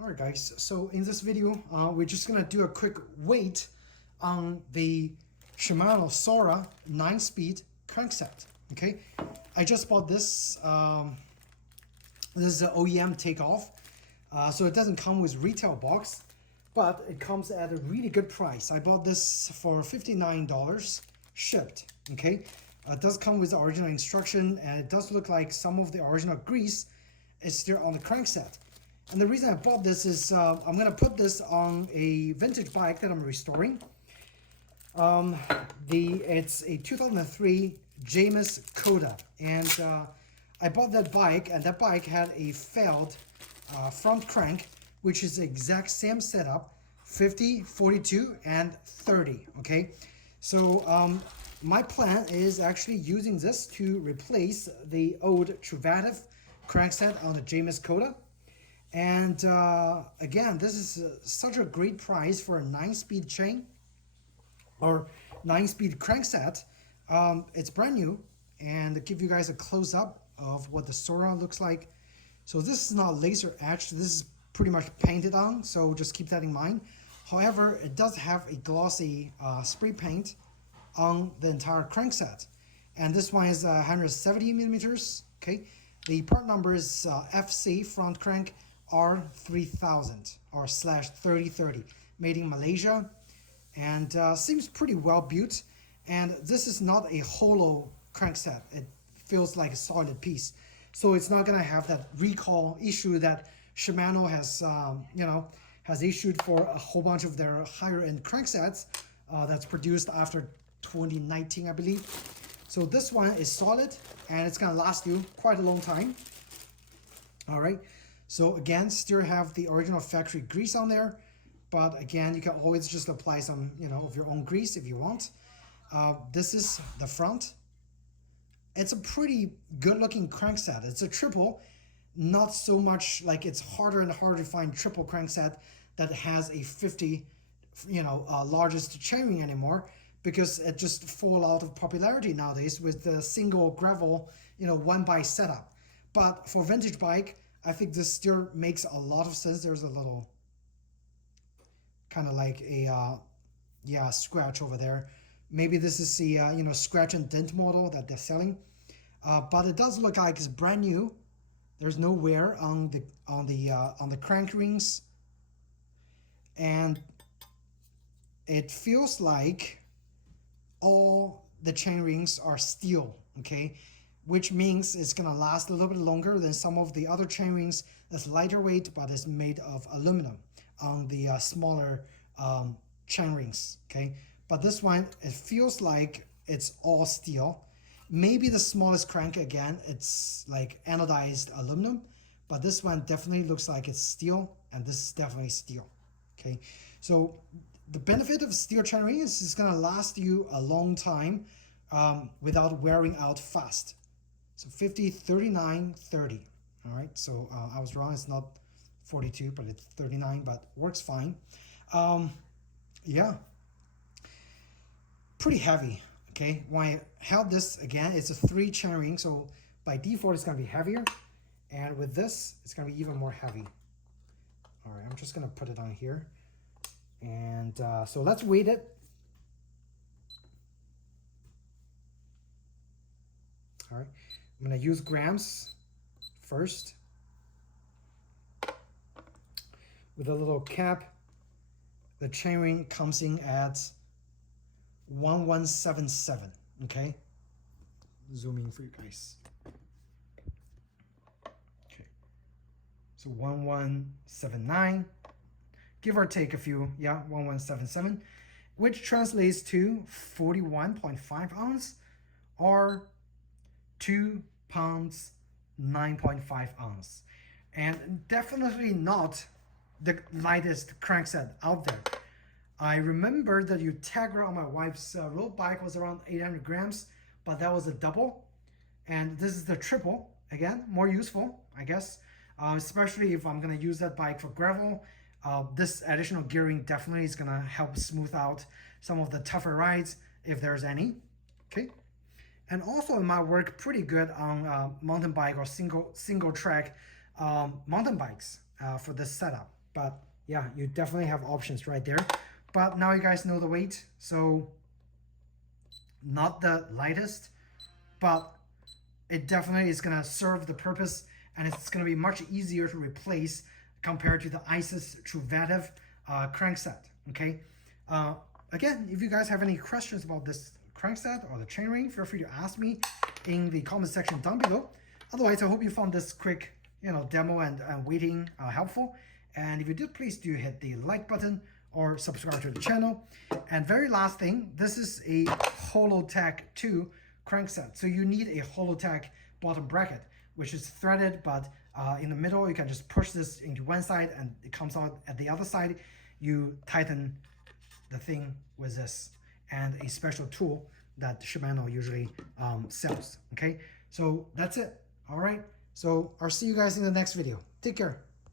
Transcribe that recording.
Alright guys, so in this video, we're just gonna do a quick weight on the Shimano Sora 9-speed crankset. Okay, I just bought this. This is an OEM takeoff, so it doesn't come with retail box, but it comes at a really good price. I bought this for $59 shipped. Okay, it does come with the original instruction, and it does look like some of the original grease is still on the crankset. And the reason I bought this is I'm going to put this on a vintage bike that I'm restoring. It's a 2003 James Coda, and I bought that bike, and that bike had a failed front crank, which is the exact same setup, 50, 42, and 30. Okay, so my plan is actually using this to replace the old Truvativ crankset on the James Coda. And again, this is such a great price for a 9-speed chain or 9-speed crankset. It's brand new, and to give you guys a close-up of what the Sora looks like. So this is not laser etched, this is pretty much painted on, so just keep that in mind. However, it does have a glossy spray paint on the entire crankset, and this one is 170 millimeters. Okay, the part number is FC front crank R3030 or /3030, made in Malaysia, and seems pretty well built. And this is not a hollow crankset, it feels like a solid piece, so it's not gonna have that recall issue that Shimano has has issued for a whole bunch of their higher end cranksets that's produced after 2019, I believe. So this one is solid, and it's gonna last you quite a long time. All right, so again, still have the original factory grease on there, but again, you can always just apply some, of your own grease if you want. This is the front. It's a pretty good looking crankset. It's a triple, not so much like it's harder and harder to find triple crankset that has a 50, largest chainring anymore, because it just fall out of popularity nowadays with the single gravel, one by setup. But for vintage bike, I think this still makes a lot of sense. There's a little kind of like a scratch over there. Maybe this is the scratch and dent model that they're selling, but it does look like it's brand new. There's no wear on the crank rings, and it feels like all the chain rings are steel. Okay, which means it's gonna last a little bit longer than some of the other chain rings that's lighter weight but is made of aluminum on the smaller chain rings. Okay, but this one, it feels like it's all steel. Maybe the smallest crank, again, it's like anodized aluminum, but this one definitely looks like it's steel, and this is definitely steel. Okay, so the benefit of steel chainring is it's gonna last you a long time without wearing out fast. So 50, 39, 30. All right, so I was wrong, it's not 42, but it's 39, but works fine. Yeah, pretty heavy. Okay, when I held this, again, it's a 3 chainring, so by default it's gonna be heavier, and with this it's gonna be even more heavy. All right, I'm just gonna put it on here, and so let's weight it. All right, I'm gonna use grams first with a little cap. The chainring comes in at 1177. Okay, zoom in for you guys. Okay, so 1179, give or take a few. Yeah, 1177, which translates to 41.5 ounce or 2 pounds 9.5 ounce, and definitely not the lightest crankset out there. I remember the Ultegra on my wife's road bike was around 800 grams, but that was a double, and this is the triple. Again, more useful, I guess, especially if I'm gonna use that bike for gravel. This additional gearing definitely is gonna help smooth out some of the tougher rides, if there's any. Okay, and also it might work pretty good on mountain bike or single track mountain bikes for this setup. but yeah, you definitely have options right there. But now you guys know the weight, so not the lightest, but it definitely is gonna serve the purpose, and it's gonna be much easier to replace compared to the ISIS Truvativ crankset. Okay. Again, if you guys have any questions about this crankset or the chainring, feel free to ask me in the comment section down below. Otherwise, I hope you found this quick, demo and weighting helpful. And if you did, please do hit the like button or subscribe to the channel. And very last thing, this is a Holotech 2 crankset. So you need a Holotech bottom bracket, which is threaded, but in the middle, you can just push this into one side and it comes out at the other side. You tighten the thing with this and a special tool that Shimano usually sells. Okay, so that's it. All right, so I'll see you guys in the next video. Take care.